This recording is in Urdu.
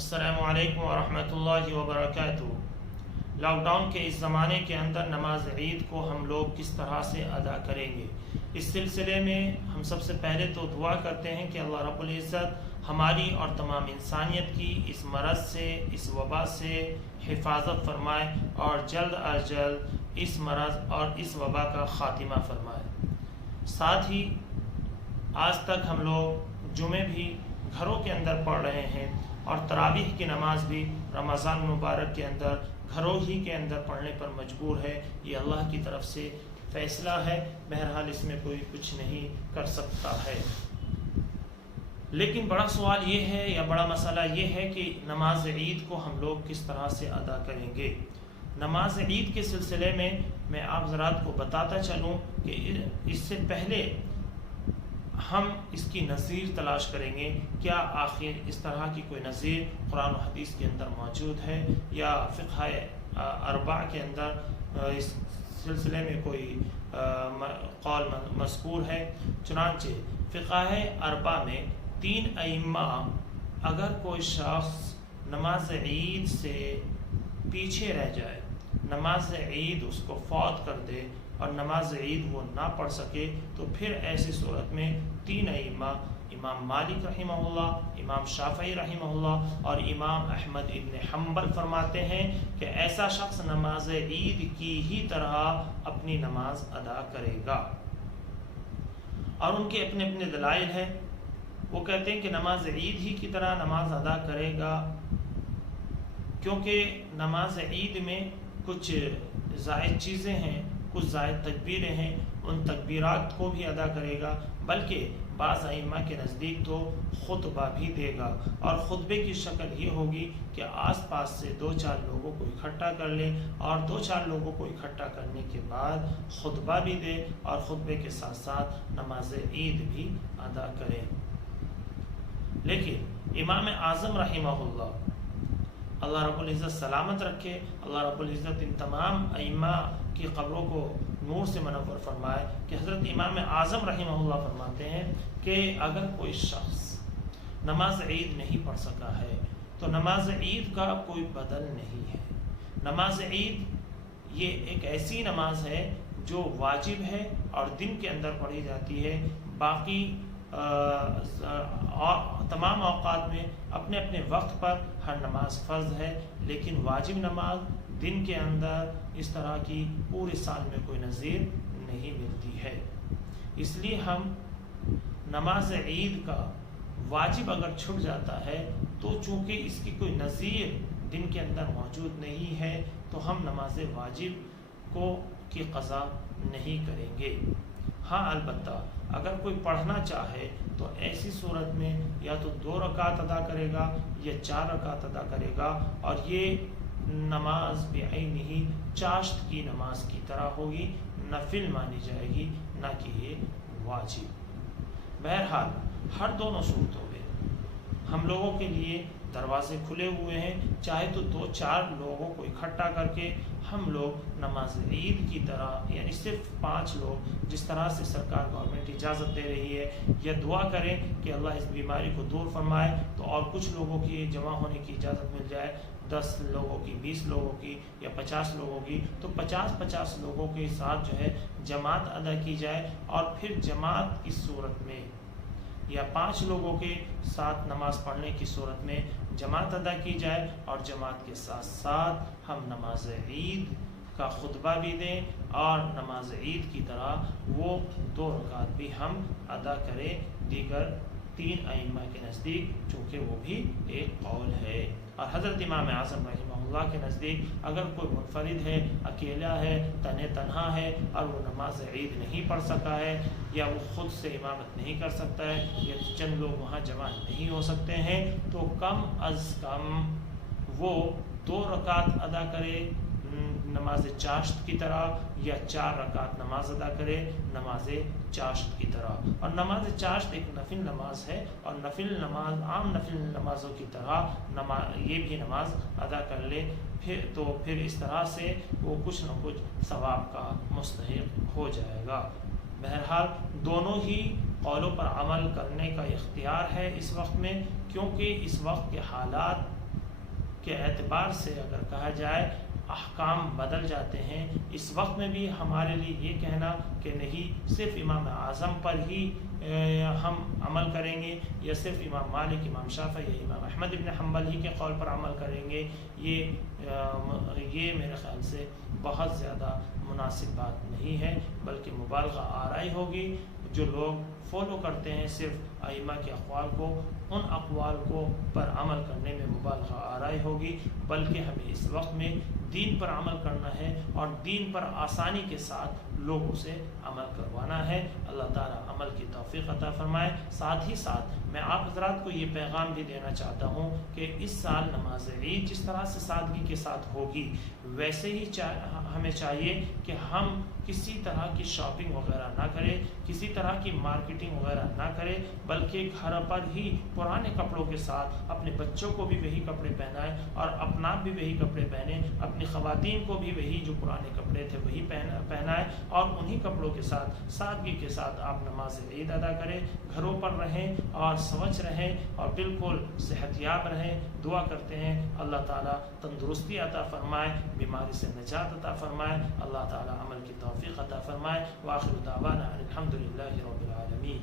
السلام علیکم ورحمۃ اللہ وبرکاتہ۔ لاک ڈاؤن کے اس زمانے کے اندر نماز عید کو ہم لوگ کس طرح سے ادا کریں گے، اس سلسلے میں ہم سب سے پہلے تو دعا کرتے ہیں کہ اللہ رب العزت ہماری اور تمام انسانیت کی اس مرض سے، اس وبا سے حفاظت فرمائے اور جلد از جلد اس مرض اور اس وبا کا خاتمہ فرمائے۔ ساتھ ہی آج تک ہم لوگ جمعے بھی گھروں کے اندر پڑھ رہے ہیں اور تراویح کی نماز بھی رمضان مبارک کے اندر گھروں ہی کے اندر پڑھنے پر مجبور ہے۔ یہ اللہ کی طرف سے فیصلہ ہے، بہرحال اس میں کوئی کچھ نہیں کر سکتا ہے۔ لیکن بڑا سوال یہ ہے یا بڑا مسئلہ یہ ہے کہ نماز عید کو ہم لوگ کس طرح سے ادا کریں گے۔ نماز عید کے سلسلے میں آپ حضرات کو بتاتا چلوں کہ اس سے پہلے ہم اس کی نظیر تلاش کریں گے، کیا آخر اس طرح کی کوئی نظیر قرآن و حدیث کے اندر موجود ہے یا فقہ اربع کے اندر اس سلسلے میں کوئی قول مذکور ہے۔ چنانچہ فقہ اربع میں 3 ائمہ اگر کوئی شخص نماز عید سے پیچھے رہ جائے، نماز عید اس کو فوت کر دے اور نماز عید وہ نہ پڑھ سکے، تو پھر ایسی صورت میں 3 ائمہ، امام مالک رحمہ اللہ، امام شافعی رحمہ اللہ اور امام احمد ابن حنبل فرماتے ہیں کہ ایسا شخص نماز عید کی ہی طرح اپنی نماز ادا کرے گا، اور ان کے اپنے اپنے دلائل ہیں۔ وہ کہتے ہیں کہ نماز عید ہی کی طرح نماز ادا کرے گا کیونکہ نماز عید میں کچھ زائد چیزیں ہیں، کچھ زائد تکبیریں ہیں، ان تکبیرات کو بھی ادا کرے گا، بلکہ بعض ائمہ کے نزدیک تو خطبہ بھی دے گا، اور خطبے کی شکل یہ ہوگی کہ آس پاس سے 2-4 لوگوں کو اکٹھا کر لے اور 2-4 لوگوں کو اکٹھا کرنے کے بعد خطبہ بھی دے اور خطبے کے ساتھ ساتھ نماز عید بھی ادا کرے۔ لیکن امام اعظم رحمہ اللہ رب العزت سلامت رکھے، اللہ رب العزت ان تمام ائمہ کی قبروں کو نور سے منور فرمائے کہ حضرت امام اعظم رحمہ اللہ فرماتے ہیں کہ اگر کوئی شخص نماز عید نہیں پڑھ سکا ہے تو نماز عید کا کوئی بدل نہیں ہے۔ نماز عید یہ ایک ایسی نماز ہے جو واجب ہے اور دن کے اندر پڑھی جاتی ہے، باقی تمام اوقات میں اپنے اپنے وقت پر ہر نماز فرض ہے، لیکن واجب نماز دن کے اندر اس طرح کی پورے سال میں کوئی نظیر نہیں ملتی ہے۔ اس لیے ہم نماز عید کا واجب اگر چھٹ جاتا ہے تو چونکہ اس کی کوئی نظیر دن کے اندر موجود نہیں ہے تو ہم نماز واجب کی قضا نہیں کریں گے۔ ہاں البتہ اگر کوئی پڑھنا چاہے تو ایسی صورت میں یا تو 2 رکعت ادا کرے گا یا 4 رکعت ادا کرے گا، اور یہ نماز بعینہ چاشت کی نماز کی طرح ہوگی، نفل مانی جائے گی، نہ کہ یہ واجب۔ بہرحال ہر دونوں صورتوں میں ہم لوگوں کے لیے دروازے کھلے ہوئے ہیں، چاہے تو 2-4 لوگوں کو اکٹھا کر کے ہم لوگ نماز عید کی طرح، یعنی صرف 5 لوگ جس طرح سے سرکار گورنمنٹ اجازت دے رہی ہے، یا دعا کریں کہ اللہ اس بیماری کو دور فرمائے تو اور کچھ لوگوں کی جمع ہونے کی اجازت مل جائے، 10 لوگوں کی، 20 لوگوں کی یا 50 لوگوں کی، تو 50 لوگوں کے ساتھ جو ہے جماعت ادا کی جائے، اور پھر جماعت کی صورت میں یا 5 لوگوں کے ساتھ نماز پڑھنے کی صورت میں جماعت ادا کی جائے، اور جماعت کے ساتھ ساتھ ہم نماز عید کا خطبہ بھی دیں اور نماز عید کی طرح وہ 2 رکعت بھی ہم ادا کریں دیگر 3 ائمہ کے نزدیک، چونکہ وہ بھی ایک قول ہے۔ اور حضرت امام اعظم رحمہ اللہ کے نزدیک اگر کوئی منفرد ہے، اکیلا ہے، تنہا ہے اور وہ نماز عید نہیں پڑھ سکا ہے، یا وہ خود سے امامت نہیں کر سکتا ہے، یا چند لوگ وہاں جمع نہیں ہو سکتے ہیں، تو کم از کم وہ 2 رکعت ادا کرے نماز چاشت کی طرح، یا 4 رکعت نماز ادا کرے نماز چاشت کی طرح۔ اور نماز چاشت ایک نفل نماز ہے، اور نفل نماز عام نفل نمازوں کی طرح یہ بھی نماز ادا کر لے پھر اس طرح سے وہ کچھ نہ کچھ ثواب کا مستحق ہو جائے گا۔ بہرحال دونوں ہی قولوں پر عمل کرنے کا اختیار ہے اس وقت میں، کیونکہ اس وقت کے حالات کے اعتبار سے اگر کہا جائے احکام بدل جاتے ہیں. اس وقت میں بھی ہمارے لیے یہ کہنا کہ نہیں صرف امام اعظم پر ہی ہم عمل کریں گے یا صرف امام مالک، امام شافعی یا امام احمد ابن حنبل ہی کے قول پر عمل کریں گے، یہ میرے خیال سے بہت زیادہ مناسب بات نہیں ہے، بلکہ مبالغہ آرائی ہوگی. جو لوگ فالو کرتے ہیں صرف ائمہ کے اقوال کو، ان اقوال کو پر عمل کرنے میں مبالغہ آرائی ہوگی، بلکہ ہمیں اس وقت میں دین پر عمل کرنا ہے اور دین پر آسانی کے ساتھ لوگوں سے عمل کروانا ہے. اللہ تعالیٰ عمل کی توفیق عطا فرمائے. ساتھ ہی ساتھ میں آپ حضرات کو یہ پیغام بھی دینا چاہتا ہوں کہ اس سال نماز عید جس طرح سے سادگی کے ساتھ ہوگی، ویسے ہی ہمیں چاہیے کہ ہم کسی طرح کی شاپنگ وغیرہ نہ کریں، کسی طرح کی مارکیٹنگ وغیرہ نہ کریں، بلکہ گھر پر ہی پرانے کپڑوں کے ساتھ اپنے بچوں کو بھی وہی کپڑے پہنائیں اور اپنا بھی وہی کپڑے پہنیں، اپنی خواتین کو بھی وہی جو پرانے کپڑے تھے وہی پہنائیں، اور انہی کپڑوں کے ساتھ سادگی کے ساتھ آپ نماز عید ادا کریں. گھروں پر رہیں اور سوچ رہیں اور بالکل صحت یاب رہیں. دعا کرتے ہیں اللہ تعالیٰ تندرستی عطا فرمائے، بیماری سے نجات عطا فرمائے، اللہ تعالیٰ عمل کی توفیق عطا فرمائے. وآخر دعوانا الحمدللہ رب العالمین.